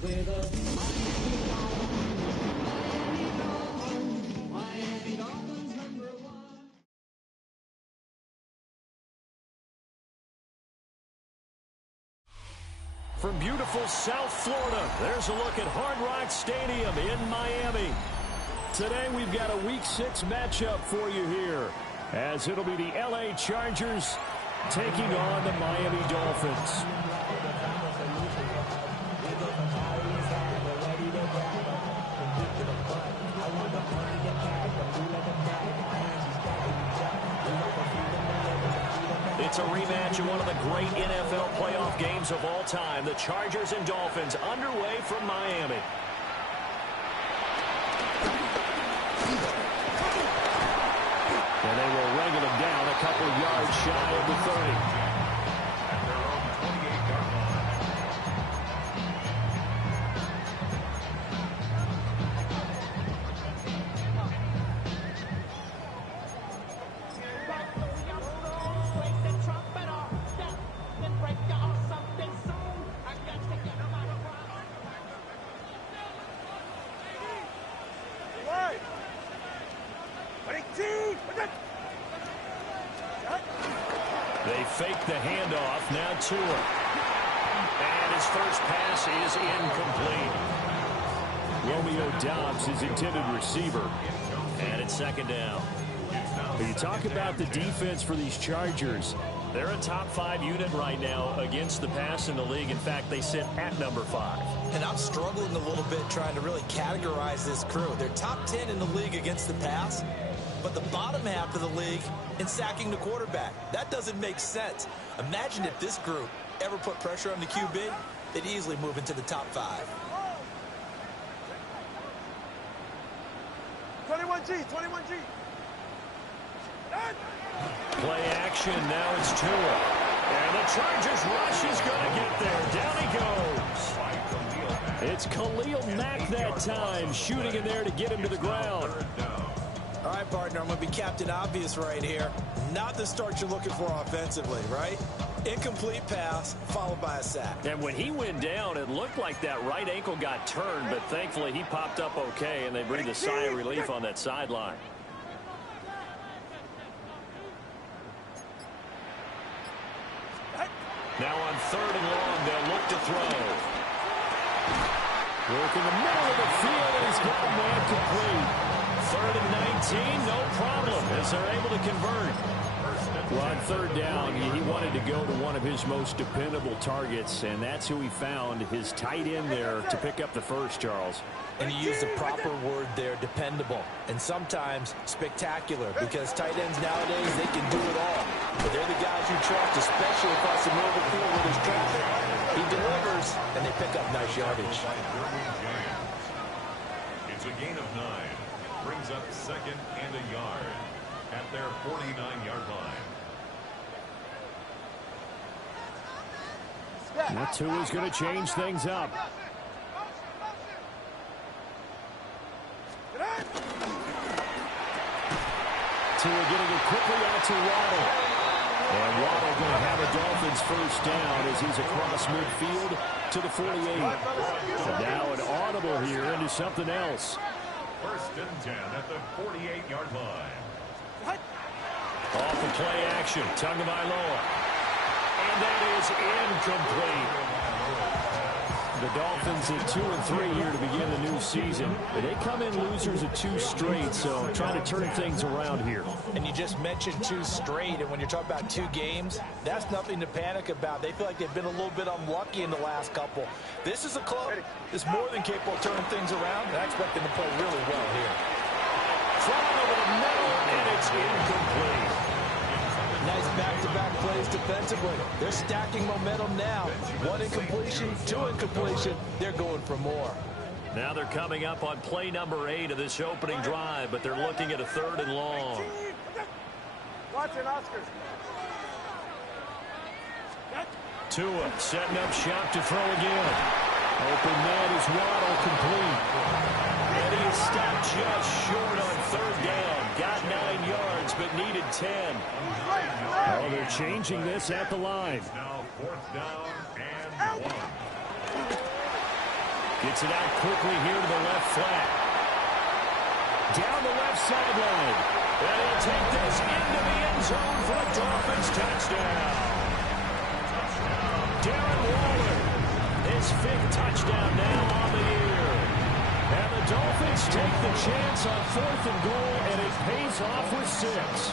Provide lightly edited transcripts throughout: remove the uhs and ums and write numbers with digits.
From beautiful South Florida, there's a look at Hard Rock Stadium in Miami. Today we've got a Week 6 matchup for you here, as it'll be the LA Chargers taking on the Miami Dolphins. It's a rematch of one of the great NFL playoff games of all time. The Chargers and Dolphins underway from Miami. And they will wrangle him down a couple yards shy of the 30. They fake the handoff, now Tua. And his first pass is incomplete. Romeo Doubs, his intended receiver. And it's second down. When you talk about the defense for these Chargers, they're a top 5 unit right now against the pass in the league. In fact, they sit at number 5. And I'm struggling a little bit trying to really categorize this crew. They're top 10 in the league against the pass, but the bottom half of the league in sacking the quarterback. That doesn't make sense. Imagine if this group ever put pressure on the QB, they'd easily move into the top 5. 21G, 21G. Play action, now it's Tua. And the Chargers rush is going to get there. Down he goes. It's Khalil Mack that time, shooting in there to get him to the ground. All right, partner, I'm going to be Captain Obvious right here. Not the start you're looking for offensively, right? Incomplete pass, followed by a sack. And when he went down, it looked like that right ankle got turned, but thankfully he popped up okay, and they breathed a sigh of relief on that sideline. Now on 3rd and long, they'll look to throw. Work in the middle of the field, and he's got the man complete. 3rd and 19, no problem, as they're able to convert. Well, on 3rd down, he wanted to go to one of his most dependable targets, and that's who he found, his tight end there, to pick up the first, Charles. And he used the proper word there, dependable, and sometimes spectacular, because tight ends nowadays, they can do it all. But they're the guys you trust, especially across the middle of the field with his traffic. He delivers, and they pick up nice yardage. It's a gain of 9. Brings up 2nd and a yard at their 49-yard line. That Tua's going to change things up. Tua getting it quickly out to Waddle. And Waddle going to have a Dolphins first down as he's across midfield to the 48. And now an audible here into something else. 1st and 10 at the 48-yard line. Off the play action, Tagovailoa. And that is incomplete. The Dolphins at 2-3 here to begin the new season. They come in losers at 2 straight, so trying to turn things around here. And you just mentioned 2 straight, and when you're talking about 2 games, that's nothing to panic about. They feel like they've been a little bit unlucky in the last couple. This is a club that's more than capable of turning things around, and I expect them to play really well here. Thrown over the middle, and it's incomplete. Nice back-to-back plays defensively. They're stacking momentum now. 1 incompletion, 2 incompletion. They're going for more. Now they're coming up on play number 8 of this opening drive, but they're looking at a 3rd and long. Watching Oscar. Tua setting up shop to throw again. Open man is Waddle, complete. And he is stopped just short on 3rd down. Got 9 yards, but needed 10. Oh, they're changing this at the line. Now 4th down and 1. Gets it out quickly here to the left flat. Down the left sideline. And he'll take this into the end zone for a Dolphins touchdown. Darren Waller, his 5th touchdown now on the year. And the Dolphins take the chance on 4th and goal, and it pays off with 6.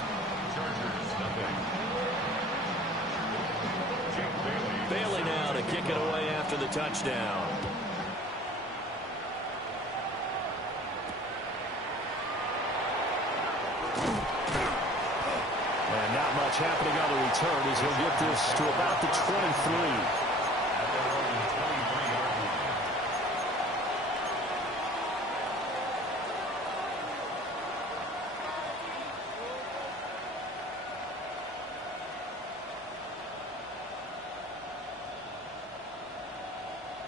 Bailey now to kick it away after the touchdown. And not much happening on the return as he'll get this to about the 23.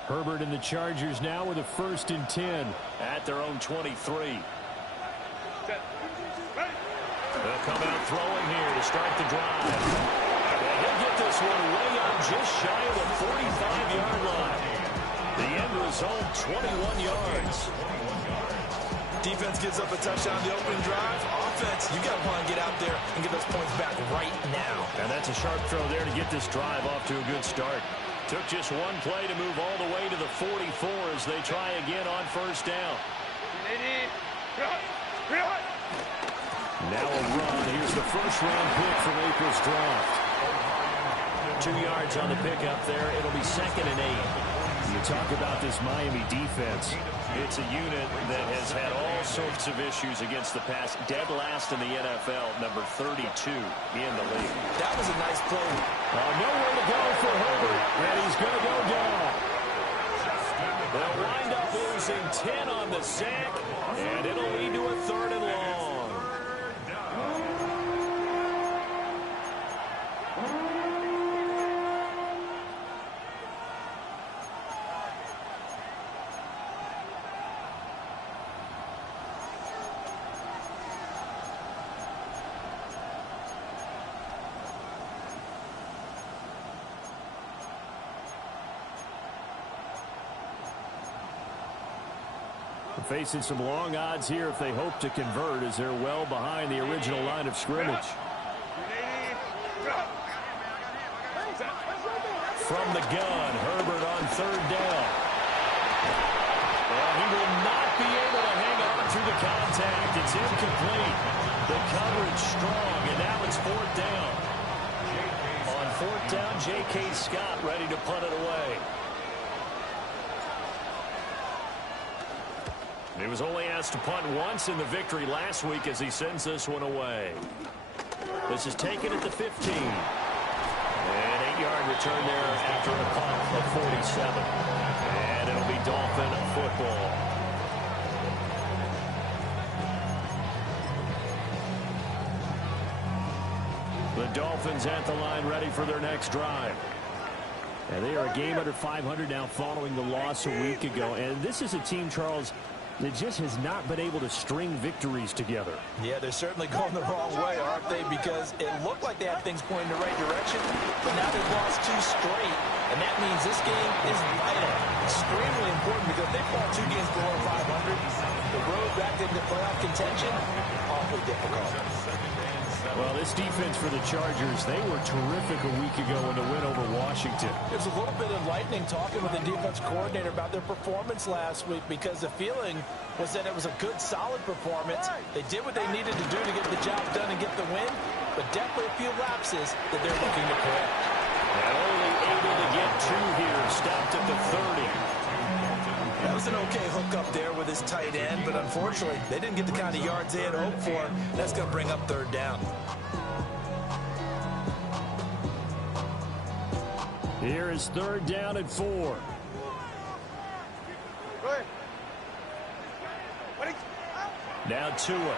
Herbert and the Chargers now with a 1st and 10 at their own 23. They'll come out throwing here to start the drive. And he'll get this one way up just shy of the 45-yard line. The end result, 21 yards. Defense gives up a touchdown on the opening drive. Offense, you got to want to get out there and get those points back right now. And that's a sharp throw there to get this drive off to a good start. Took just one play to move all the way to the 44 as they try again on 1st down. Now a run. Here's the 1st-round pick from April's draft. 2 yards on the pickup there. It'll be 2nd and 8. You talk about this Miami defense. It's a unit that has had all sorts of issues against the pass. Dead last in the NFL, number 32 in the league. That was a nice play. Nowhere to go for Herbert, and he's going to go down. They'll wind up losing 10 on the sack, and it'll lead to a 3rd and long. Facing some long odds here if they hope to convert as they're well behind the original line of scrimmage. From the gun, Herbert on 3rd down. And he will not be able to hang on through the contact. It's incomplete. The coverage strong, and now it's 4th down. On 4th down, J.K. Scott ready to punt it away. He was only asked to punt once in the victory last week as he sends this one away. This is taken at the 15. An 8-yard return there after a punt of 47. And it'll be Dolphin football. The Dolphins at the line ready for their next drive. And they are a game under 500 now following the loss a week ago. And this is a team, Charles, that just has not been able to string victories together. Yeah, they're certainly going the wrong way, aren't they? Because it looked like they had things pointing in the right direction, but now they've lost 2 straight. And that means this game is vital, extremely important, because if they fall 2 games below 500, the road back into playoff contention, awfully difficult. Well, this defense for the Chargers, they were terrific a week ago in the win over Washington. It was a little bit enlightening talking with the defense coordinator about their performance last week, because the feeling was that it was a good, solid performance. They did what they needed to do to get the job done and get the win, but definitely a few lapses that they're looking to correct. And only able to get 2 here, stopped at the 30. That was an okay hook up there with his tight end, but unfortunately, they didn't get the kind of yards they had hoped for. That's going to bring up 3rd down. Here is 3rd down and 4. Now Tua.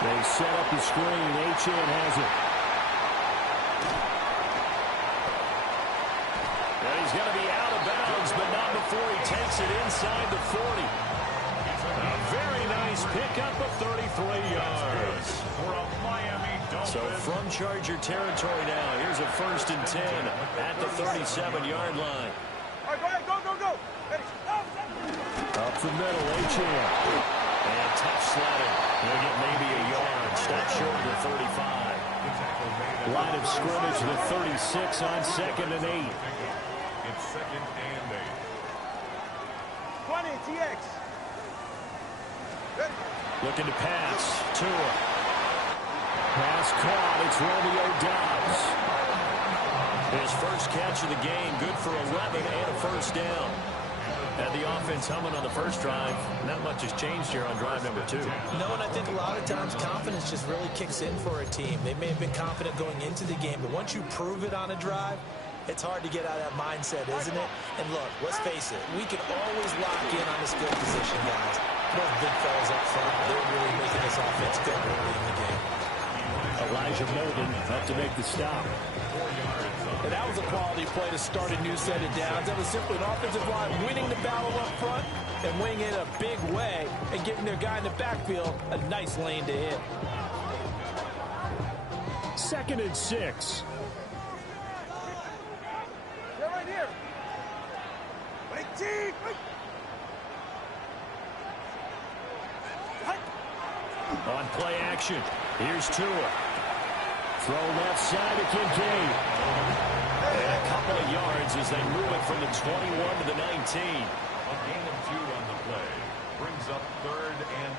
They set up the screen. Achane has it. And he's going to be out of bounds, but not before he takes it inside the 40. A very nice pickup of 33 yards. So from Charger territory now, here's a 1st and 10 at the 37-yard line. All right, go ahead, go. Hey, up the middle. Achane. And tough sledding. He'll get maybe a yard. Stop short of the 35. Line of scrimmage, the 36 on 2nd and 8. It's 2nd and 8. 20, TX. Good. Looking to pass. Tua. Pass caught. It's Romeo Doubs. His first catch of the game. Good for 11 and a first down. Had the offense humming on the first drive. Not much has changed here on drive number 2. No, and I think a lot of times confidence just really kicks in for a team. They may have been confident going into the game, but once you prove it on a drive, it's hard to get out of that mindset, isn't it? And look, let's face it, we can always lock in on this good position, guys. Those big fellas up front, they're really making this offense go early in the game. Elijah Molden up to make the stop. And that was a quality play to start a new set of downs. That was simply an offensive line winning the battle up front and winning it a big way and giving their guy in the backfield a nice lane to hit. 2nd and 6. They're right here. 18. On play action. Here's Tua. Throw left side to Kincaid. And a couple of yards as they move it from the 21 to the 19. A gain of 2 on the play. Brings up 3rd and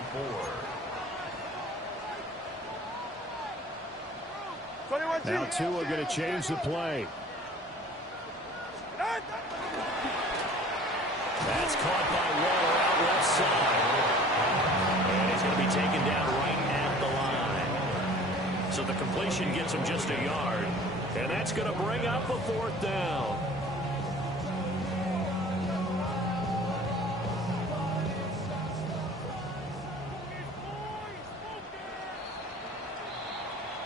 4. 21, G. Now Tua going to change the play. That's caught by Waller out left side. And he's going to be taken down right at the line. So the completion gets him just a yard. And that's going to bring up a 4th down.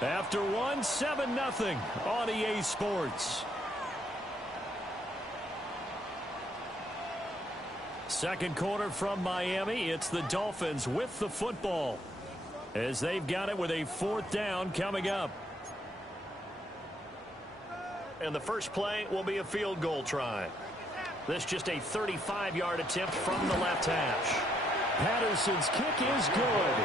After 1, 7-0 on EA Sports. Second quarter from Miami. It's the Dolphins with the football as they've got it with a 4th down coming up. And the first play will be a field goal try. This just a 35-yard attempt from the left hash. Patterson's kick is good.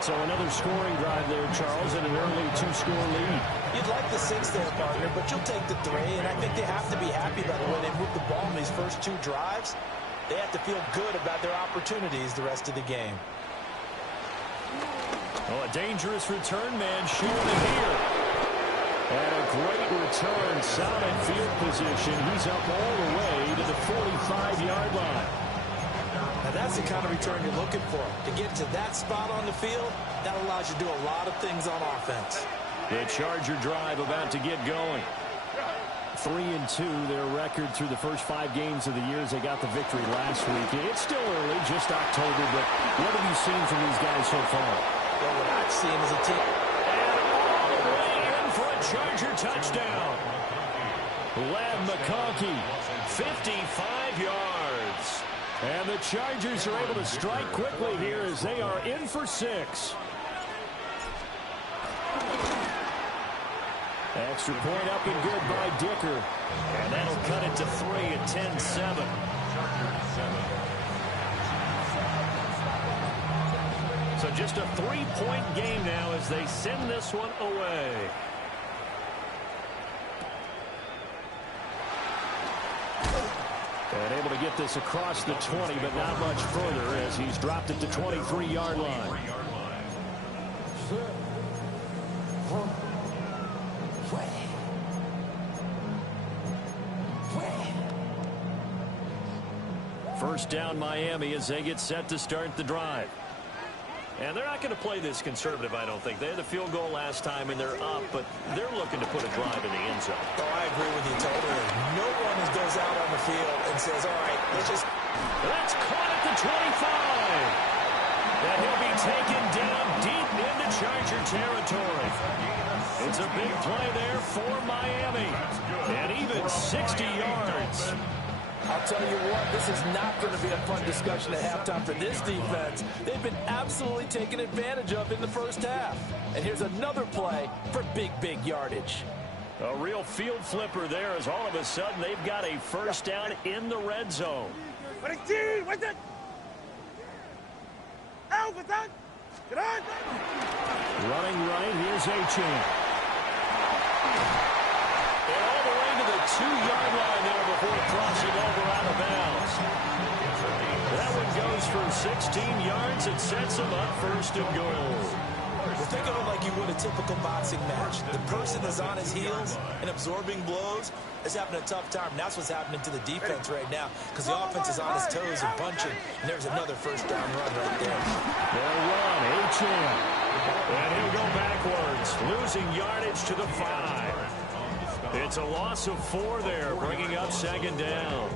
So another scoring drive there, Charles, and an early 2-score lead. You'd like the 6 there, partner, but you'll take the 3, and I think they have to be happy by the way they moved the ball in these first 2 drives. They have to feel good about their opportunities the rest of the game. Oh, a dangerous return man showing it here. And a great return, solid field position. He's up all the way to the 45-yard line. Now that's the kind of return you're looking for. To get to that spot on the field, that allows you to do a lot of things on offense. The Charger drive about to get going. 3-2, their record through the first 5 games of the year as they got the victory last week. It's still early, just October, but what have you seen from these guys so far? Well, what I've seen is a team. And all the way in for a Charger touchdown. Ladd McConkey, 55 yards. And the Chargers are able to strike quickly here as they are in for 6. Extra point up and good by Dicker. And that'll cut it to 3 at 10-7. So just a 3-point game now as they send this one away. And able to get this across the 20, but not much further as he's dropped it to 23-yard line. First down Miami as they get set to start the drive. And they're not going to play this conservative, I don't think. They had the field goal last time, and they're up, but they're looking to put a drive in the end zone. Oh, I agree with you totally. No one goes out on the field and says, all right, let's just... That's caught at the 25. And he'll be taken down deep into Charger territory. It's a big play there for Miami. And even 60 yards. I'll tell you what, this is not going to be a fun discussion at halftime for this defense. They've been absolutely taken advantage of in the first half. And here's another play for big, big yardage. A real field flipper there as all of a sudden they've got a first down in the red zone. 18, what's it? Running right, here's A-Chain. And all the way to the 2-yard line there before crossing over out of bounds. That one goes for 16 yards. It sets him up first and goal. Well, think of it like you would a typical boxing match. The person is on his heels and absorbing blows is having a tough time. And that's what's happening to the defense right now because the offense is on his toes and punching. And there's another first down run right there. They'll run, A-Chain. And he'll go backwards, losing yardage to the 5. It's a loss of 4 there, bringing up second down.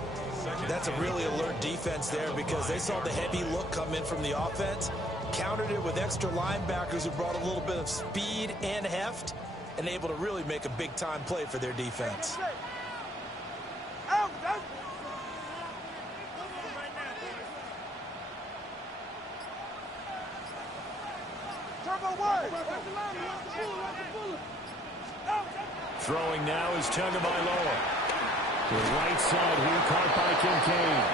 That's a really alert defense there because they saw the heavy look come in from the offense, countered it with extra linebackers who brought a little bit of speed and heft, and able to really make a big-time play for their defense. Throwing now is Tagovailoa. The right side here, caught by Kincaid.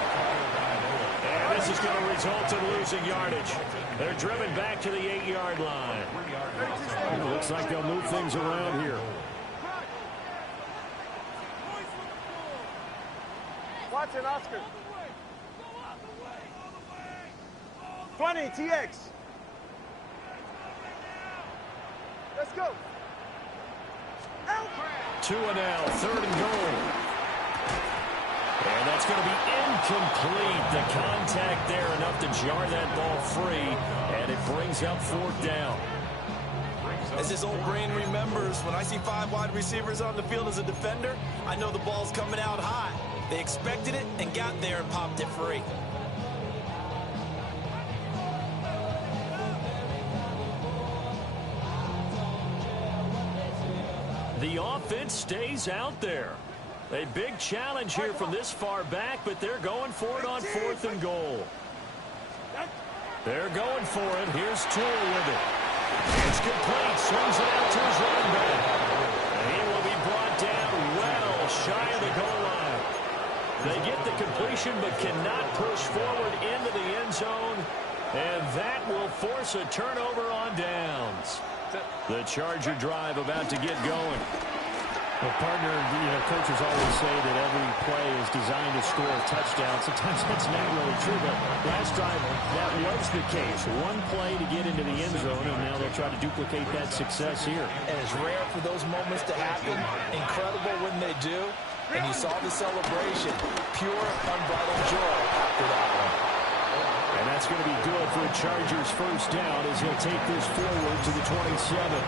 And this is going to result in losing yardage. They're driven back to the 8-yard line. It looks like they'll move things around here. Watson, Oscar. 20, TX. Let's go. 2 and out, 3rd and goal. And that's going to be incomplete. The contact there enough to jar that ball free, and it brings up 4th down. As this old brain remembers, when I see 5 wide receivers on the field as a defender, I know the ball's coming out high. They expected it and got there and popped it free. The offense stays out there. A big challenge here from this far back, but they're going for it on 4th and goal. They're going for it. Here's Tua with it. It's complete. Swings it out to his running back. And he will be brought down well shy of the goal line. They get the completion but cannot push forward into the end zone. And that will force a turnover on downs. The Charger drive about to get going. Well, partner, coaches always say that every play is designed to score a touchdown. Sometimes that's not really true, but last drive, that was the case. One play to get into the end zone, and now they'll try to duplicate that success here. And it's rare for those moments to happen. Incredible when they do. And you saw the celebration. Pure, unbridled joy after that one. And that's going to be good for the Chargers' first down as he'll take this forward to the 27.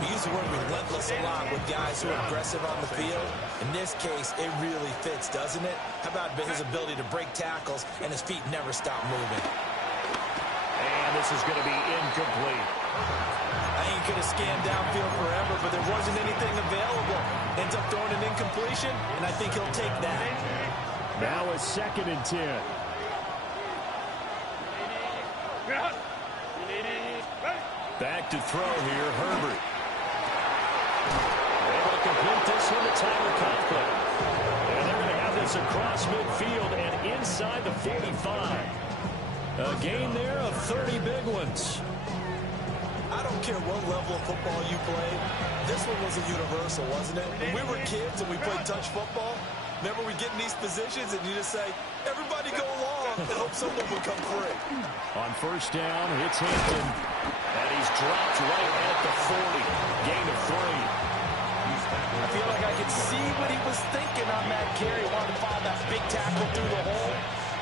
We use the word relentless a lot with guys who are aggressive on the field. In this case, it really fits, doesn't it? How about his ability to break tackles and his feet never stop moving? And this is going to be incomplete. I ain't going to scan downfield forever, but there wasn't anything available. Ends up throwing an incompletion, and I think he'll take that. Now a 2nd and 10. Back to throw here, Herbert. Able to complete this one to Tyler Conklin. And they're going to have this across midfield and inside the 45. A gain there of 30 big ones. I don't care what level of football you play. This one was a universal, wasn't it? When we were kids and we played touch football, remember we get in these positions and you just say, everybody go along and hope someone will come free. On first down, it's Hampton. And he's dropped right at the 40. Gain of 3. I feel like I could see what he was thinking on that carry. Wanted to follow that big tackle through the hole.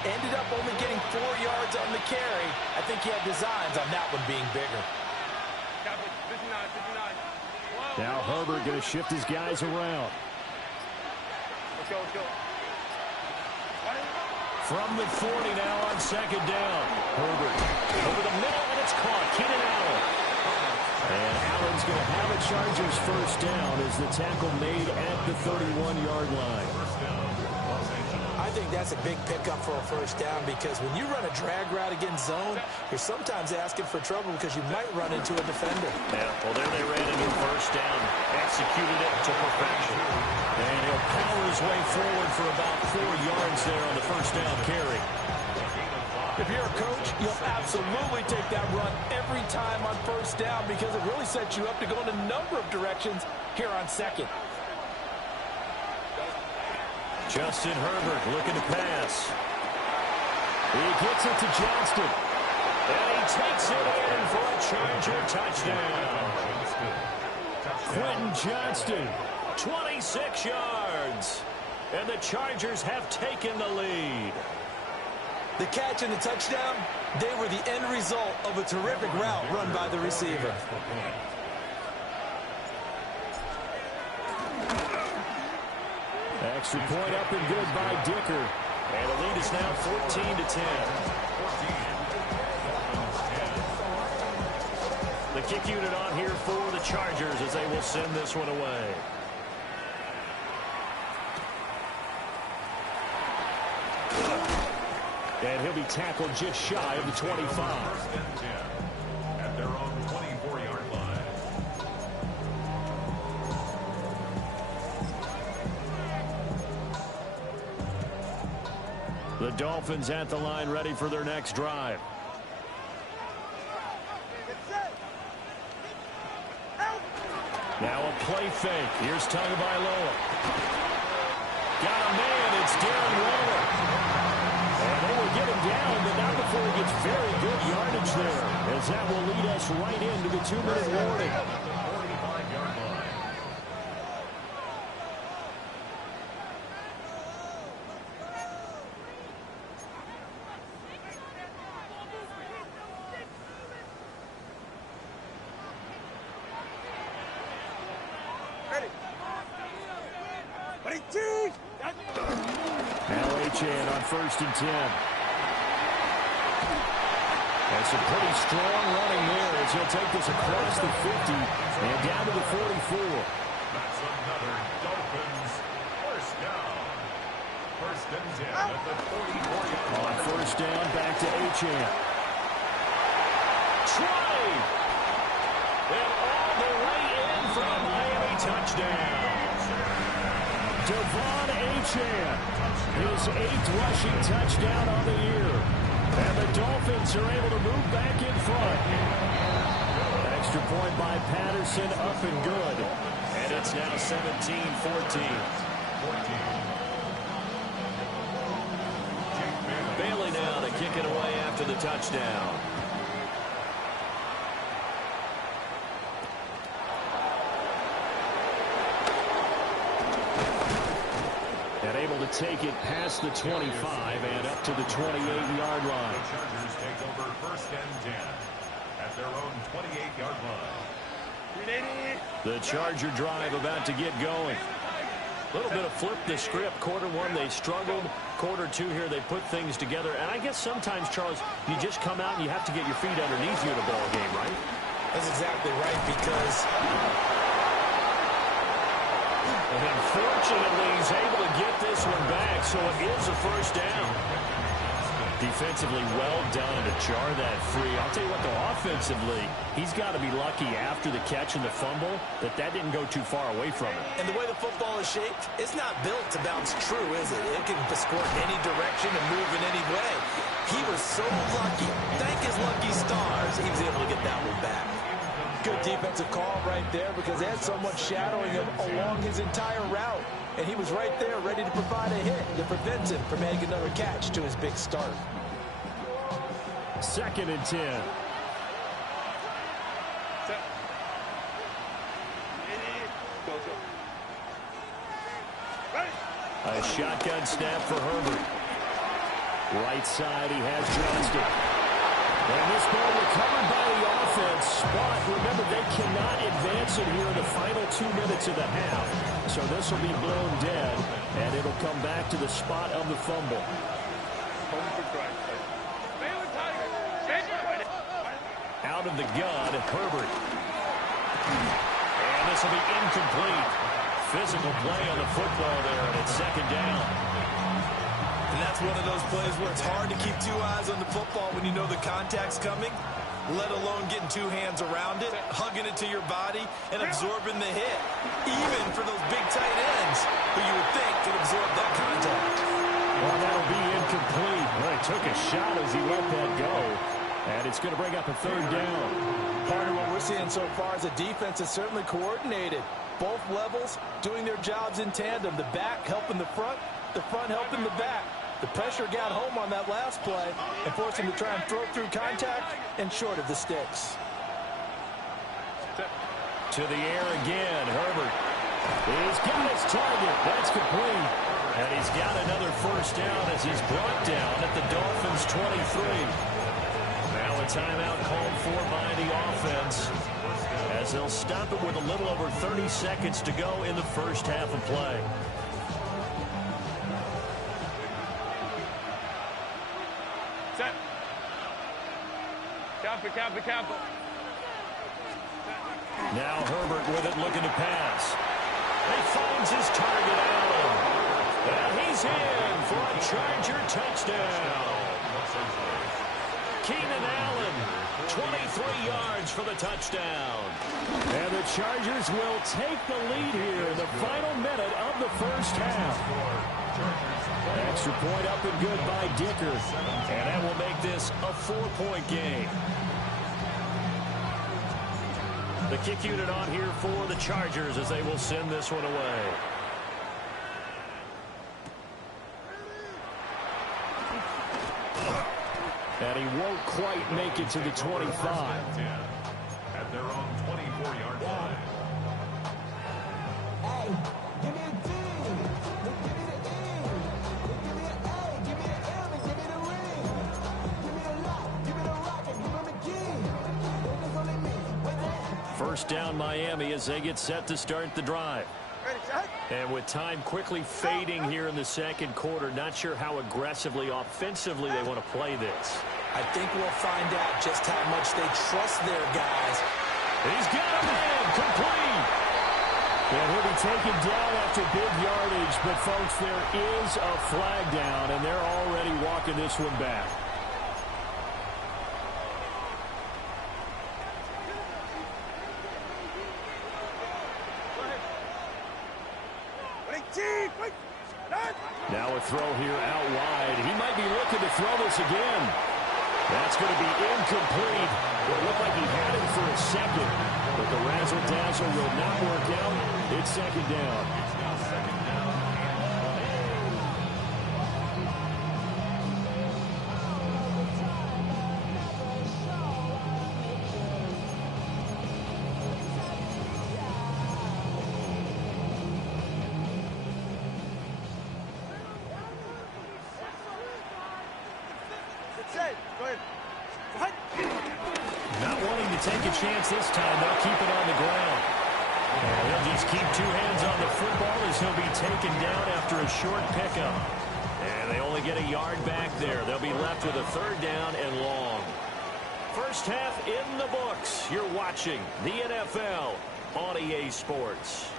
Ended up only getting 4 yards on the carry. I think he had designs on that one being bigger. Now Herbert going to shift his guys around. Let's go, let's go. From the 40 now on 2nd down. Herbert over the middle, and it's caught. Keenan Allen. And Allen's going to have a Chargers first down as the tackle made at the 31-yard line. I think that's a big pickup for a first down because when you run a drag route against zone, you're sometimes asking for trouble because you might run into a defender. Yeah, well, there they ran a new first down. Executed it to perfection. And he'll power his way forward for about 4 yards there on the first down carry. If you're a coach, you'll absolutely take that run every time on first down because it really sets you up to go in a number of directions here on second. Justin Herbert looking to pass. He gets it to Johnston. And he takes it in for a Charger touchdown. Quentin Johnston, 26 yards. And the Chargers have taken the lead. The catch and the touchdown, they were the end result of a terrific route run by the receiver. Extra point up and good by Dicker. And the lead is now 14-10. The kick unit on here for the Chargers as they will send this one away. And he'll be tackled just shy of the 25. At their own 24-yard line. The Dolphins at the line ready for their next drive. Now a play fake. Here's Tagovailoa. Got a man. It's Darren Waller. And they will get him down, but not before he gets very good yardage there, as that will lead us right into the 2-minute warning. Now Achane on 1st and 10. That's some pretty strong running there as he'll take this across the 50 and down to the 44. That's another Dolphins first down. 1st and 10 at the 44-yard line. On 1st down, back to Achane. Try! And all the way in for a Miami touchdown. Devon Achane, his 8th rushing touchdown on the year. And the Dolphins are able to move back in front. Extra point by Patterson, up and good. And it's now 17-14. Bailey now to kick it away after the touchdown. And able to take it past the 25 and up to the 28-yard line. The Chargers take over 1st and 10 at their own 28-yard line. The Charger drive about to get going. A little bit of flip the script. Quarter 1, they struggled. Quarter 2 here, they put things together. And I guess sometimes, Charles, you just come out and you have to get your feet underneath you in a ball game, right? That's exactly right, because and unfortunately, he's able to get this one back, so it is a 1st down. Defensively well done to jar that free. I'll tell you what, though, offensively, he's got to be lucky after the catch and the fumble that didn't go too far away from him. And the way the football is shaped, it's not built to bounce true, is it? It can score in any direction and move in any way. He was so lucky. Thank his lucky stars he was able to get that one back. Good defensive call right there because they had someone shadowing him along his entire route. And he was right there ready to provide a hit to prevent him from making another catch to his big start. 2nd and 10. A shotgun snap for Herbert. Right side, he has Johnston. And this ball recovered by the offense. But remember, they cannot advance it here in the final 2 minutes of the half. So this will be blown dead, and it'll come back to the spot of the fumble. Out of the gun, Herbert. And this will be incomplete. Physical play on the football there, and it's 2nd down. And that's one of those plays where it's hard to keep 2 eyes on the football when you know the contact's coming, let alone getting 2 hands around it, hugging it to your body, and absorbing the hit, even for those big tight ends who you would think could absorb that contact. Well, that'll be incomplete. Well, he took a shot as he let that go. And it's going to bring up a third down. Part of what we're seeing so far is the defense is certainly coordinated. Both levels doing their jobs in tandem. The back helping the front helping the back. The pressure got home on that last play and forced him to try and throw through contact and short of the sticks. To the air again, Herbert. He's got his target. That's complete. And he's got another first down as he's brought down at the Dolphins' 23. Now a timeout called for by the offense as they'll stop it with a little over 30 seconds to go in the first half of play. Set. Campo, campo. Now Herbert with it, looking to pass. He finds his target, Allen. And he's in for a Charger touchdown. Keenan Allen, 23 yards for the touchdown. And the Chargers will take the lead here in the final minute of the first half. Extra point up and good by Dicker. And that will make this a 4-point game. The kick unit on here for the Chargers as they will send this one away. And he won't quite make it to the 25. At their own 24-yard line. Hey, give me a D. Give me the E. Give me an A. Give me an M. And give me the ring. Give me the lock. Give me the rock. And give me the key. There's only me. First down Miami as they get set to start the drive. Ready, set. And with time quickly fading here in the second quarter, not sure how aggressively, offensively they want to play this. I think we'll find out just how much they trust their guys. He's got a man, complete. And he'll be taken down after big yardage, but folks, there is a flag down, and they're already walking this one back. Now a throw here out wide. He might be looking to throw this again. That's going to be incomplete. It looked like he had it for a second, but the razzle-dazzle will not work out. It's second down. Not wanting to take a chance this time, they'll keep it on the ground. And he'll just keep two hands on the football as he'll be taken down after a short pickup. And they only get a yard back there. They'll be left with a third down and long. First half in the books. You're watching the NFL on EA Sports.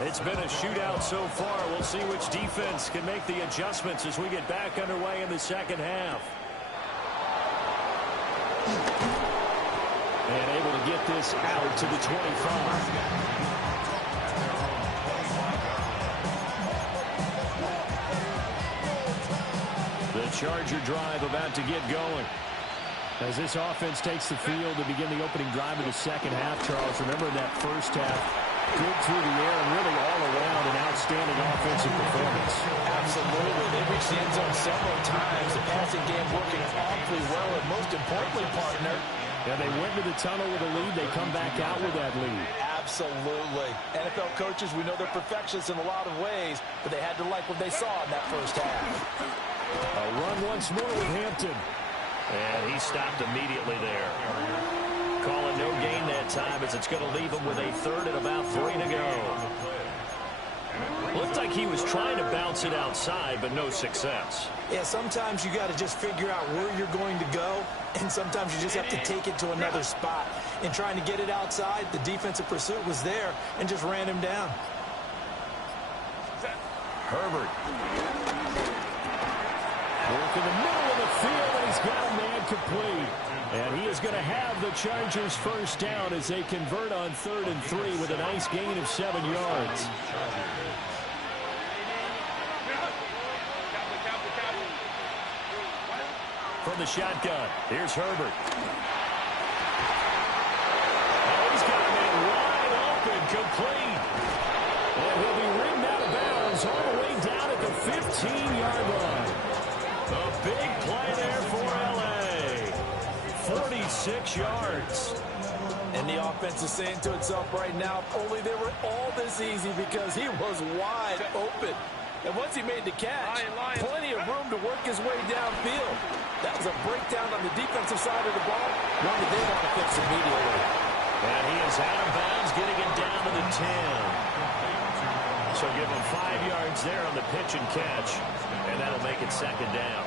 It's been a shootout so far. We'll see which defense can make the adjustments as we get back underway in the second half. And able to get this out to the 25. The Charger drive about to get going. As this offense takes the field to begin the opening drive of the second half, Charles, remember that first half. Good through the air and really all around an outstanding offensive performance. Absolutely. They reached the end zone several times. The passing game working awfully well, and most importantly, partner. Yeah, they went to the tunnel with a lead. They come back out with that lead. Absolutely. NFL coaches, we know they're perfectionists in a lot of ways, but they had to like what they saw in that first half. A run once more with Hampton. And he stopped immediately there. Calling no gain that time as it's going to leave him with a third and about 3 to go. Looked like he was trying to bounce it outside, but no success. Yeah, sometimes you got to just figure out where you're going to go, and sometimes you just have to take it to another spot. In trying to get it outside, the defensive pursuit was there and just ran him down. Herbert. Work in the middle of the field, and he's got a man complete. And he is going to have the Chargers first down as they convert on 3rd and 3 with a nice gain of 7 yards. From the shotgun, here's Herbert. Oh, he's got a man wide open, complete. And he'll be ringed out of bounds all the way down at the 15-yard line. A big play there for L.A. 46 yards. And the offense is saying to itself right now, if only they were all this easy, because he was wide open. And once he made the catch, plenty of room to work his way downfield. That was a breakdown on the defensive side of the ball, one that they want to fix immediately. And he is out of bounds, getting it down to the 10. So give him 5 yards there on the pitch and catch, and that'll make it 2nd down.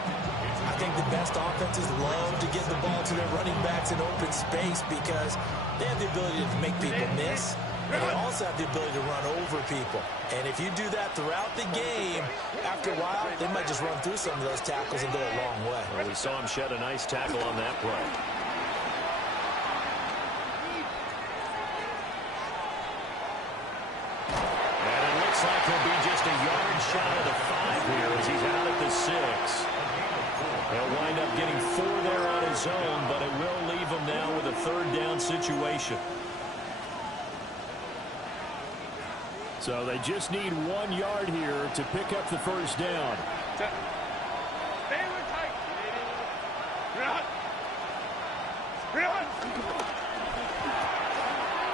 I think the best offenses love to get the ball to their running backs in open space because they have the ability to make people miss. And they also have the ability to run over people. And if you do that throughout the game, after a while, they might just run through some of those tackles and go a long way. Well, we saw him shed a nice tackle on that play. And it looks like he'll be just a yard shy of the 5 here as he's out at the 6. He'll wind up getting 4 there on his own, but it will leave him now with a 3rd down situation. So they just need 1 yard here to pick up the first down.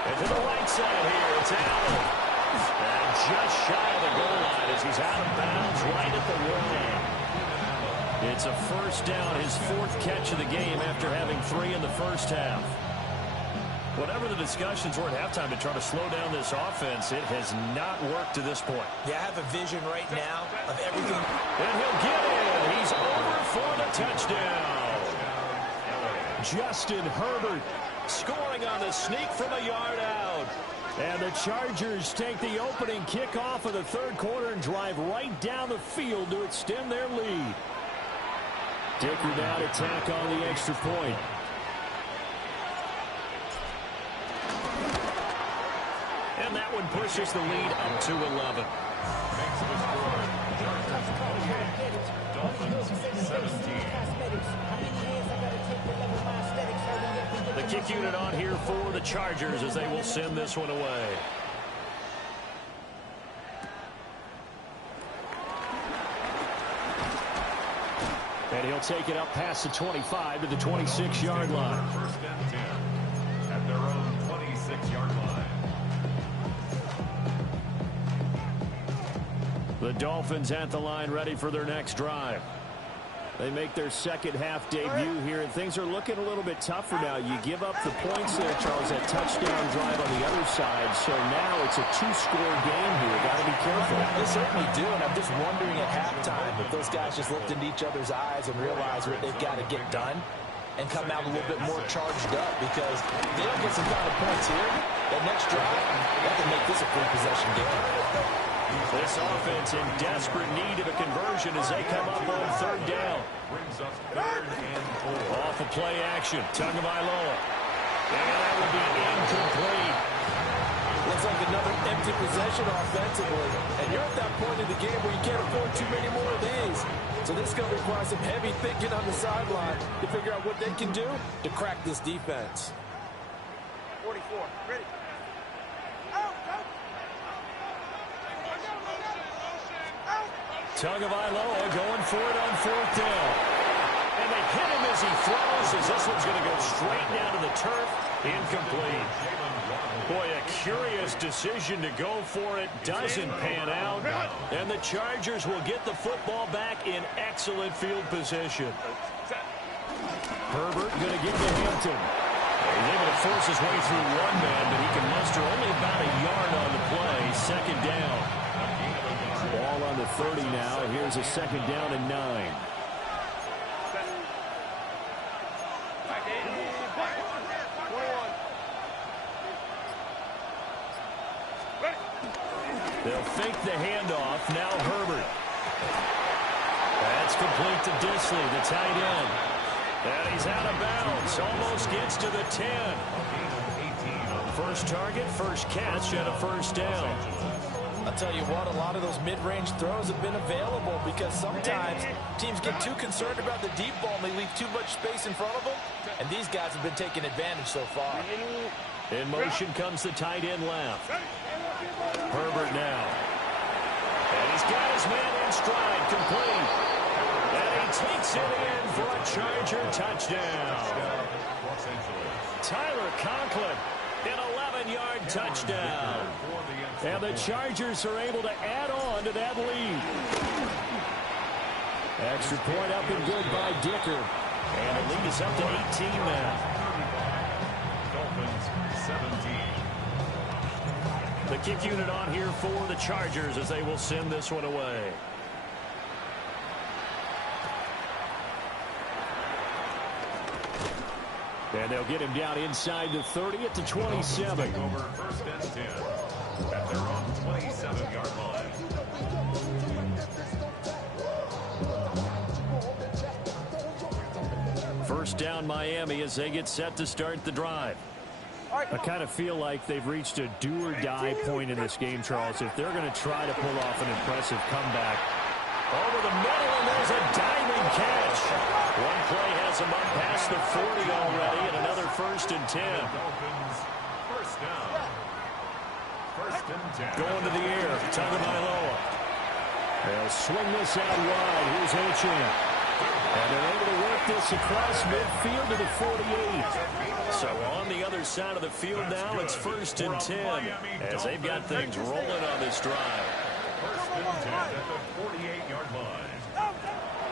And to the right side here, it's Allen. And just shy of the goal line as he's out of bounds right at the 1. It's a first down, his 4th catch of the game after having 3 in the first half. Whatever the discussions were at halftime to try to slow down this offense, it has not worked to this point. Yeah, I have a vision right now of everything. And he'll get in. He's over for the touchdown. Justin Herbert scoring on the sneak from a yard out. And the Chargers take the opening kickoff of the 3rd quarter and drive right down the field to extend their lead. Dicker now to tack on the extra point. And that one pushes the lead up to 11. The kick unit on here for the Chargers as they will send this one away. And he'll take it up past the 25 to the 26-yard line. 1st and 10 at their own 26-yard line. The Dolphins at the line, ready for their next drive. They make their 2nd half debut here, and things are looking a little bit tougher now. You give up the points there, Charles, that touchdown drive on the other side. So now it's a 2-score game here. Got to be careful. They certainly do, and I'm just wondering at halftime if those guys just looked into each other's eyes and realize what they've got to get done and come out a little bit more charged up, because if they don't get some kind of points here, that next drive, that can make this a full-possession game. This offense in desperate need of a conversion as they come up on 3rd down. Brings us 3rd and 4. Off of play action, Tagovailoa. And that will be incomplete. Looks like another empty possession offensively. And you're at that point in the game where you can't afford too many more of these. So this is going to require some heavy thinking on the sideline to figure out what they can do to crack this defense. 44, ready. Tagovailoa going for it on 4th down. And they hit him as he throws, as this one's going to go straight down to the turf. Incomplete. Boy, a curious decision to go for it. Doesn't pan out. And the Chargers will get the football back in excellent field position. Herbert going to give to Hampton. He's able to force his way through 1 man, but he can muster only about a yard on the play. 2nd down. Ball on the 30 now. Here's a 2nd down and 9. They'll fake the handoff. Now Herbert. That's complete to Disley, the tight end. And he's out of bounds. Almost gets to the 10. First target, first catch, and a first down. I'll tell you what, a lot of those mid-range throws have been available because sometimes teams get too concerned about the deep ball and they leave too much space in front of them. And these guys have been taking advantage so far. In motion comes the tight end left. Herbert now. And he's got his man in stride, complete. And he takes it in for a Charger touchdown. Tyler Conklin, an 11-yard touchdown. And the Chargers are able to add on to that lead. Extra point up and good by Dicker. And the lead is up to 18 now. Dolphins 17. The kick unit on here for the Chargers as they will send this one away. And they'll get him down inside the 30 at the 27. Over first and 10 at their own 27-yard line. First down Miami as they get set to start the drive. I kind of feel like they've reached a do-or-die point in this game, Charles. If they're going to try to pull off an impressive comeback. Over the middle, and there's a diving catch. One play has him up past the 40 already, and another first and 10. Dolphins first down. First and 10. Going to the air, Tagovailoa. They'll swing this out wide. Here's Achane. And they're able to work this across midfield to the 48. So on the other side of the field now, it's first and 10 as they've got things rolling on this drive. First and 10 at the 48-yard line.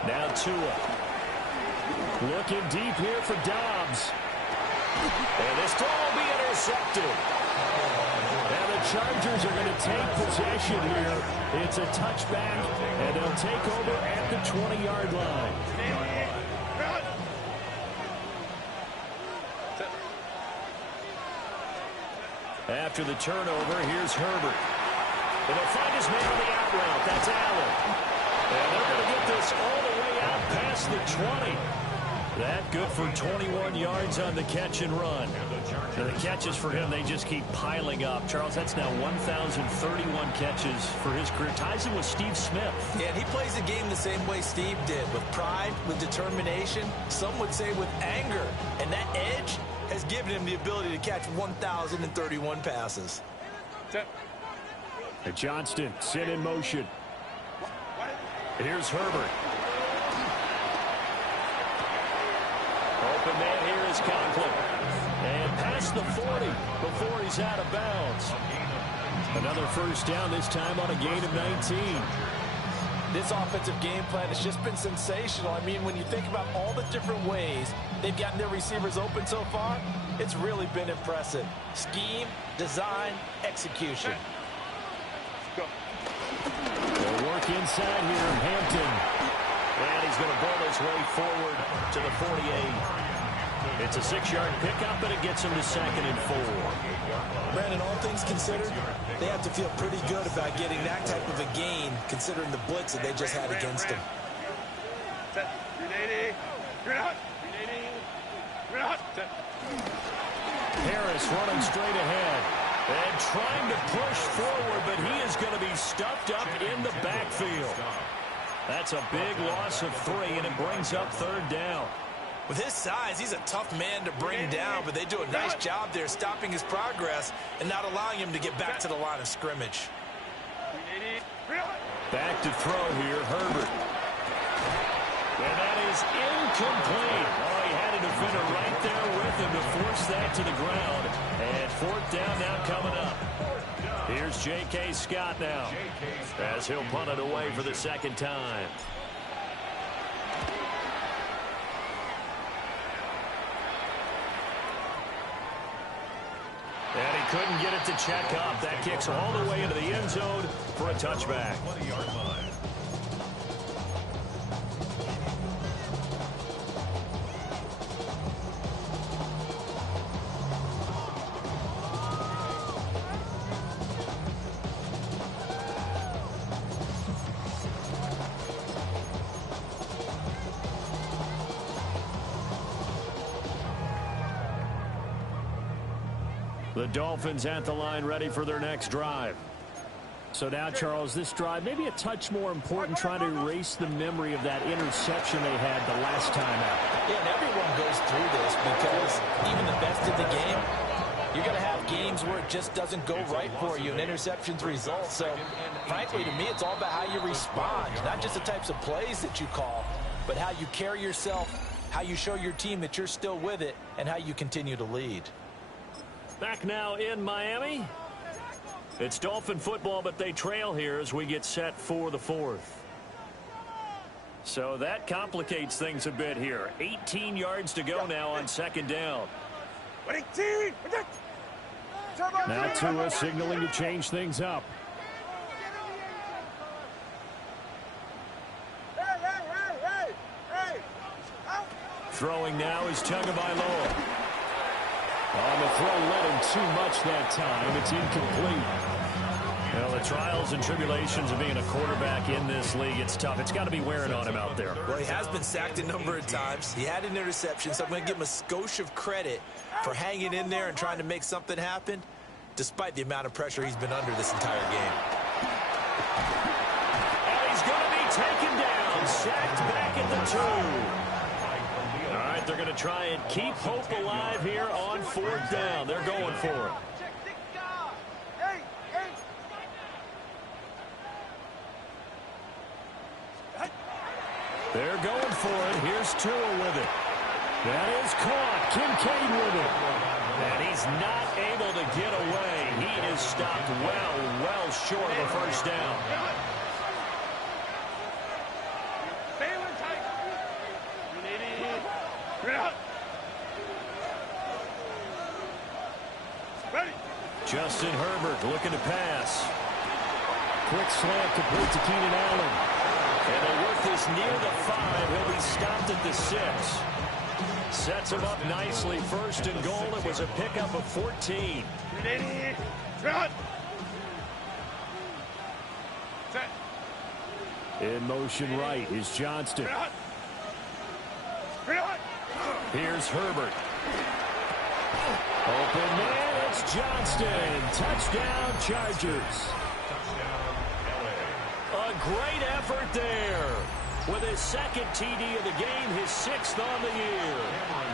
Now Tua. Looking deep here for Dobbs. And this throw will be intercepted. Now the Chargers are going to take possession here. It's a touchback, and they'll take over at the 20-yard line. After the turnover, here's Herbert. And they'll find his man on the out route. That's Allen. And they're going to get this all the way out past the 20. That good for 21 yards on the catch and run. And the catches for him, they just keep piling up. Charles, that's now 1,031 catches for his career. Ties him with Steve Smith. Yeah, and he plays the game the same way Steve did, with pride, with determination, some would say with anger. And that edge has given him the ability to catch 1,031 passes. And Johnston set in motion. Here's Herbert. Open man here is Conklin. And past the 40 before he's out of bounds. Another first down, this time on a gain of 19. This offensive game plan has just been sensational. I mean, when you think about all the different ways they've gotten their receivers open so far, it's really been impressive. Scheme, design, execution. They'll work inside here, Hampton. And he's going to bowl his way forward to the 48. It's a 6-yard pickup, and it gets him to 2nd and 4. Brandon, all things considered, they have to feel pretty good about getting that type of a gain, considering the blitz that they just had against them. Harris running straight ahead and trying to push forward, but he is going to be stuffed up in the backfield. That's a big loss of 3, and it brings up 3rd down. With his size, he's a tough man to bring down, but they do a nice job there stopping his progress and not allowing him to get back to the line of scrimmage. Back to throw here, Herbert. And that is incomplete. Oh, he had a defender right there with him to force that to the ground. And 4th down now coming up. Here's J.K. Scott now as he'll punt it away for the 2nd time. And he couldn't get it to check up. That kicks all the way into the end zone for a touchback. 20-yard line. The Dolphins at the line ready for their next drive. So now, Charles, this drive maybe a touch more important, trying to erase the memory of that interception they had the last time out. Yeah, and everyone goes through this because even the best in the game, you're going to have games where it just doesn't go right for you and interceptions result. So, frankly, to me, it's all about how you respond, not just the types of plays that you call, but how you carry yourself, how you show your team that you're still with it, and how you continue to lead. Back now in Miami. It's Dolphin football, but they trail here as we get set for the fourth. So that complicates things a bit here. 18 yards to go now on second down. Now Tua signaling to change things up. Throwing now is Tagovailoa. On the throw, led him too much that time. It's incomplete. Well, the trials and tribulations of being a quarterback in this league, it's tough. It's got to be wearing on him out there. Well, he has been sacked a number of times. He had an interception, so I'm going to give him a skosh of credit for hanging in there and trying to make something happen, despite the amount of pressure he's been under this entire game. And he's going to be taken down, sacked back at the 2. All right, they're going to try and keep hope alive here on fourth down. They're going for it. They're going for it. Here's Tua with it. That is caught. Kincaid with it. And he's not able to get away. He is stopped well short of a first down. Justin Herbert looking to pass. Quick slant complete to Keenan Allen. And they work this near the 5. He'll be stopped at the 6. Sets him up nicely. First and goal. It was a pickup of 14. In motion right is Johnston. Here's Herbert. Open man, it's Johnston. Touchdown, Chargers. A great effort there. With his second TD of the game, his 6th on the year.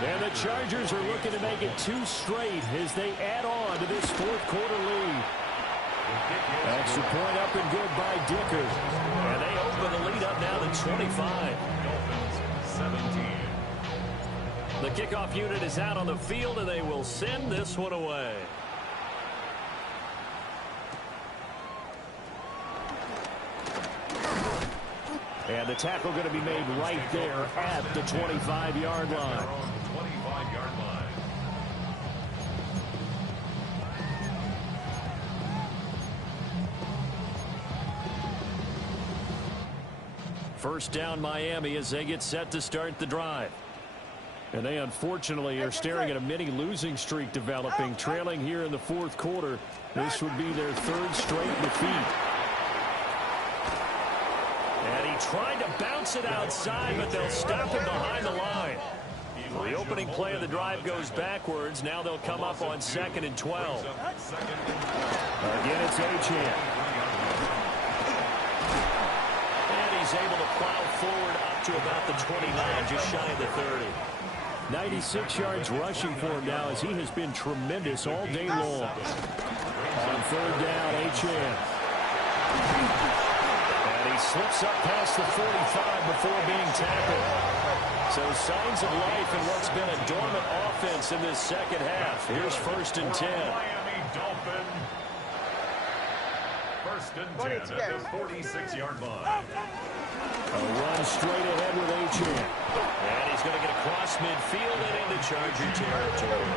And the Chargers are looking to make it 2 straight as they add on to this fourth quarter lead. Extra point up and good by Dicker. And they open the lead up now to 25. Dolphins 17. The kickoff unit is out on the field, and they will send this one away. And the tackle going to be made right there at the 25-yard line. 25-yard line. First down Miami as they get set to start the drive. And they unfortunately are staring at a mini losing streak developing, trailing here in the fourth quarter. This would be their 3rd straight defeat. And he tried to bounce it outside, but they'll stop him behind the line. The opening play of the drive goes backwards. Now they'll come up on 2nd and 12. Again, it's Achane. And he's able to plow forward up to about the 29, just shy of the 30. 96 yards rushing for him now as he has been tremendous all day long. On 3rd down, Achane. And he slips up past the 45 before being tackled. So signs of life in what's been a dormant offense in this second half. Here's 1st and 10. Miami Dolphin. 1st and 10 at the 46-yard line. A run straight ahead with Achane. And he's going to get across midfield and into Charger territory.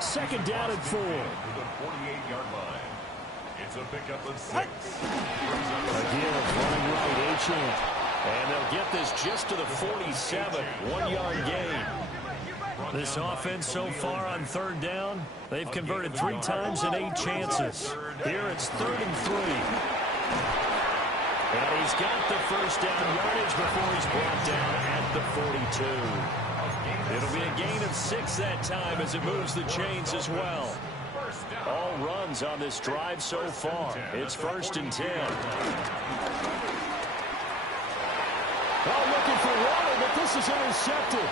2nd down and 4. To the 48-yard line. It's a pickup of 6. Again, running right, Achane. And they'll get this just to the 47, 1-yard gain. This offense so far on 3rd down, they've converted 3 times and 8 chances. Here it's 3rd and 3. And he's got the first down yardage before he's brought down at the 42. It'll be a gain of 6 that time as it moves the chains as well. runs on this drive so far. It's 1st and 10. Oh, looking for water, but this is intercepted.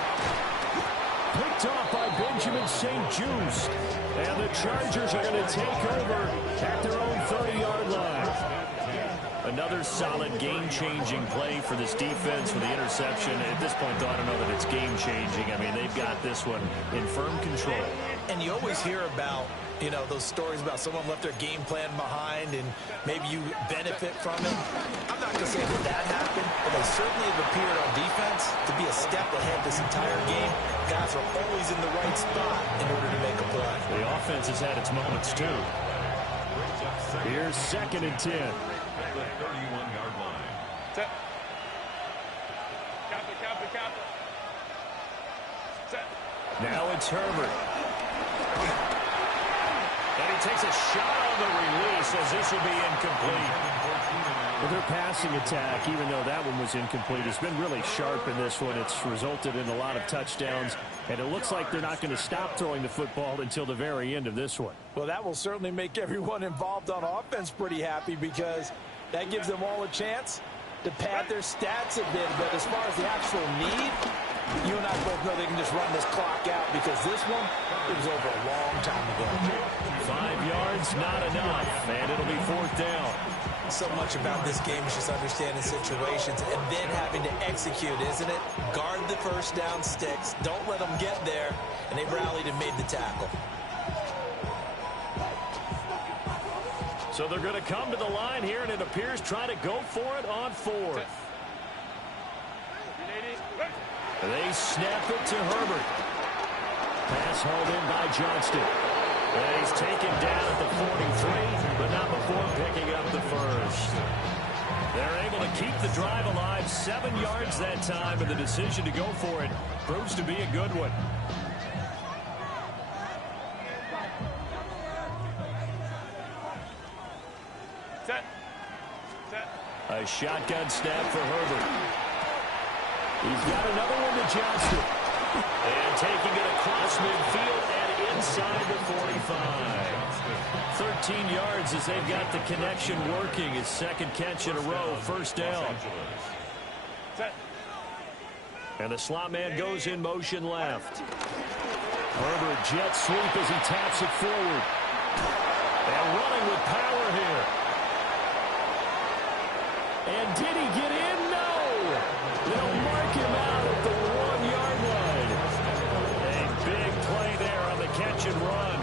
Picked off by Benjamin St. Just. And the Chargers are going to take over at their own 30-yard line. Another solid game-changing play for this defense for the interception. At this point, though, I don't know that it's game-changing. I mean, they've got this one in firm control. And you always hear about, you know, those stories about someone left their game plan behind and maybe you benefit from it. I'm not going to say that happened, but they certainly have appeared on defense to be a step ahead this entire game. Guys are always in the right spot in order to make a play. The offense has had its moments, too. Here's 2nd and 10. At the 31-yard line. Set. Copy. Set. Now it's Herbert. And he takes a shot on the release as this will be incomplete. Well, their passing attack, even though that one was incomplete, has been really sharp in this one. It's resulted in a lot of touchdowns, and it looks like they're not going to stop throwing the football until the very end of this one. Well, that will certainly make everyone involved on offense pretty happy because that gives them all a chance to pad their stats a bit. But as far as the actual need, you and I both know they can just run this clock out because this one, it was over a long time ago. 5 yards, not enough, and it'll be 4th down. So much about this game is just understanding situations and then having to execute, isn't it? Guard the first down sticks. Don't let them get there. And they rallied and made the tackle. So they're going to come to the line here, and it appears trying to go for it on 4th. They snap it to Herbert. Pass hauled in by Johnston. And he's taken down at the 43, but not before picking up the first. They're able to keep the drive alive, 7 yards that time, and the decision to go for it proves to be a good one. Set. A shotgun snap for Herbert. He's got another one to Johnston. And taking it across midfield and inside the 45. 13 yards as they've got the connection working. His 2nd catch in a row, 1st down. Set. And the slot man goes in motion left. Herbert jet sweep as he taps it forward. And running with power here. And did he get in? No! They'll mark him out at the 1-yard line. A big play there on the catch and run.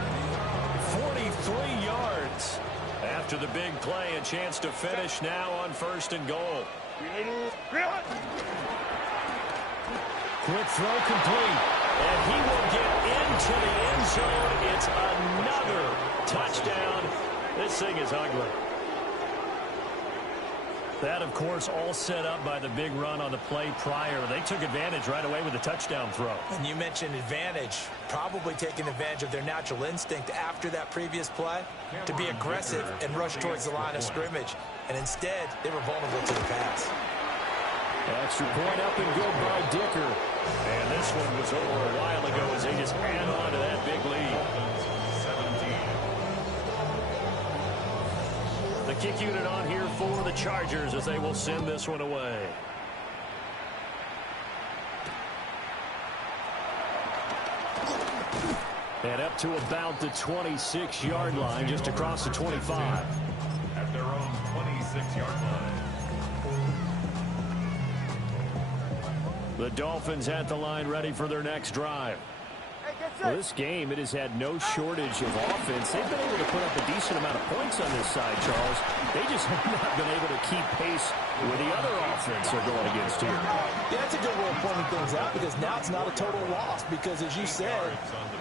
43 yards. After the big play, a chance to finish now on 1st and goal. Quick throw complete. And he will get into the end zone. It's another touchdown. This thing is ugly. That, of course, all set up by the big run on the play prior. They took advantage right away with a touchdown throw. And you mentioned advantage, probably taking advantage of their natural instinct after that previous play to be aggressive and rush towards the line of scrimmage. And instead, they were vulnerable to the pass. Extra point up and good by Dicker. And this one was over a while ago as they just add on to that big lead. The kick unit on here for the Chargers as they will send this one away. And up to about the 26-yard line, just across the 25. At their own 26-yard line. The Dolphins at the line ready for their next drive. Well, this game, it has had no shortage of offense. They've been able to put up a decent amount of points on this side, Charles. They just have not been able to keep pace with the other offense they're going against here. Yeah, that's a good way of pointing things out because now it's not a total loss because, as you said,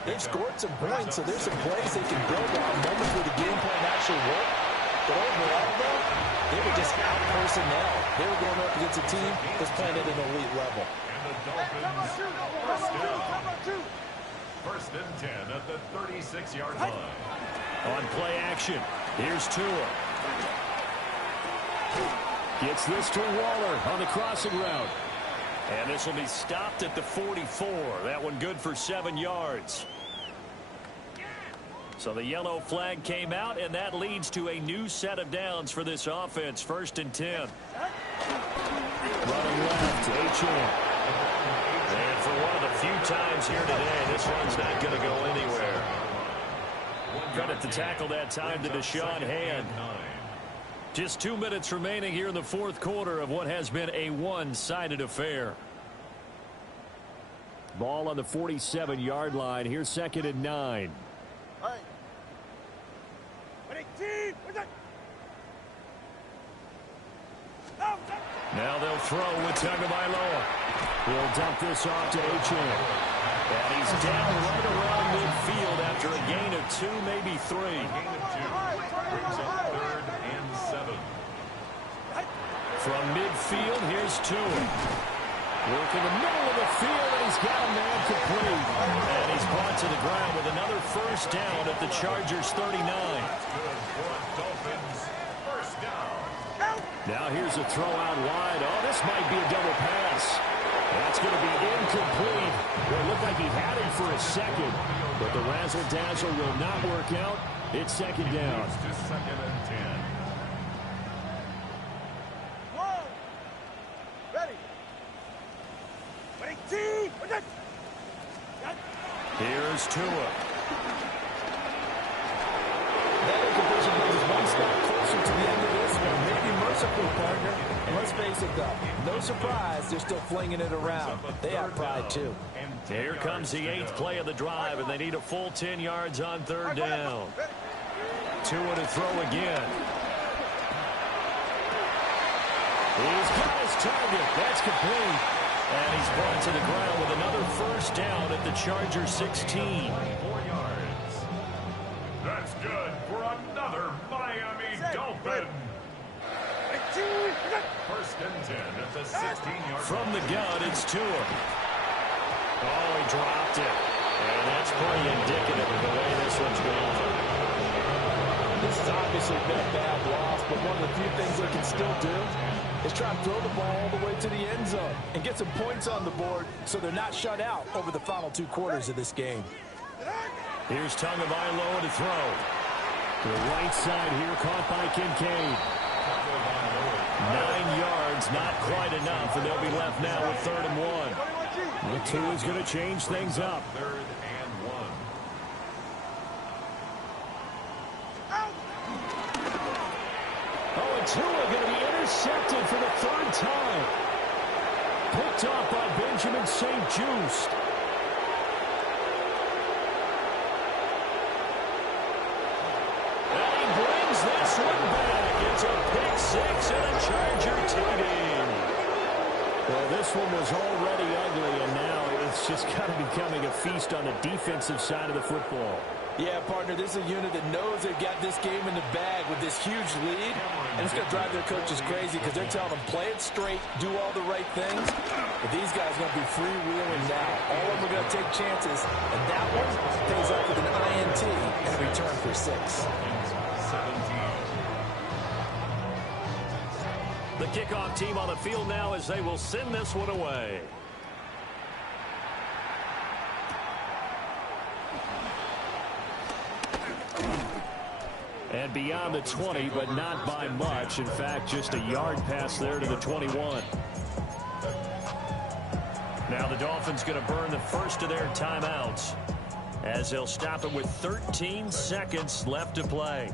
they've scored some points, so there's some plays they can build on, moments where the game plan actually worked. But overall, though, they were just out personnel. They were going up against a team that's playing at an elite level. And the Dolphins still 1st and 10 at the 36-yard line. On play action, here's Tua. Gets this to Waller on the crossing route. And this will be stopped at the 44. That one good for 7 yards. So the yellow flag came out, and that leads to a new set of downs for this offense. 1st and 10. Running left, H.A. And for one of the few times here today, this one's not going to go anywhere. Credit the tackle that time to Deshaun Hand. Just 2 minutes remaining here in the 4th quarter of what has been a one-sided affair. Ball on the 47-yard line. Here's 2nd and 9. Now they'll throw with Tagovailoa. He'll dump this off to H.A. And he's down right around midfield after a gain of 2, maybe 3. A gain of 2 brings up 3rd and 7. From midfield, here's Tua. Working the middle of the field, and he's got a man complete. And he's brought to the ground with another 1st down at the Chargers' 39. Good for Dolphins. 1st down. Now here's a throw out wide. Oh, this might be a double pass. That's going to be incomplete. Well, it looked like he had him for a second, but the razzle-dazzle will not work out. It's 2nd down. To 2nd and 10. Here's Tua. That incompletion brings us one step closer to the end of this one. Maybe merciful, partner. And let's face it, though, no surprise, they're still flinging it around. They have pride, too. Here comes the 8th play of the drive, and they need a full 10 yards on 3rd down. Tua to throw again. He's got his target. That's complete. And he's brought to the ground with another 1st down at the Chargers' 16. 4 yards. That's good for another Miami Dolphin. 1st and 10 at the 16-yard line. From the gun, it's Tua. Oh, he dropped it. And that's pretty indicative of the way this one's going. This has obviously been a bad loss, but one of the few things they can still do is try and throw the ball all the way to the end zone and get some points on the board so they're not shut out over the final 2 quarters of this game. Here's Tagovailoa to throw. To the right side here, caught by Kincaid. 9 yards, not quite enough, and they'll be left now with 3rd and 1. The 2 is going to change things up. 3rd and 1. Oh, and Tua going to be intercepted for the 3rd time. Picked off by Benjamin St. Juste. And he brings this one back. It's a pick 6 and a Charger TD. Well, this one was already ugly, and now it's just kind of becoming a feast on the defensive side of the football. Yeah, partner, this is a unit that knows they've got this game in the bag with this huge lead, and it's going to drive their coaches crazy because they're telling them, play it straight, do all the right things. But these guys are going to be freewheeling now. All of them are going to take chances, and that one pays off with an INT and a return for 6. 17. The kickoff team on the field now as they will send this one away. And beyond the 20, but not by much. In fact, just a yard pass there to the 21. Now the Dolphins going to burn the first of their timeouts as they'll stop it with 13 seconds left to play.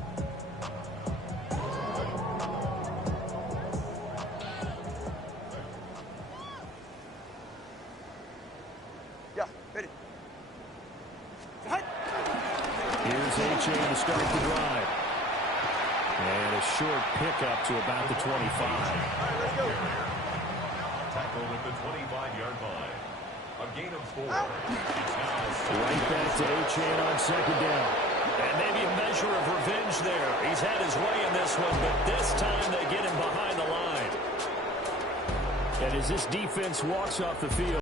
Here's H.A. to start the drive. And a short pickup to about the 25. Tackled at the 25-yard line. A gain of 4. Right back to H.A. on 2nd down. And maybe a measure of revenge there. He's had his way in this one, but this time they get him behind the line. And as this defense walks off the field,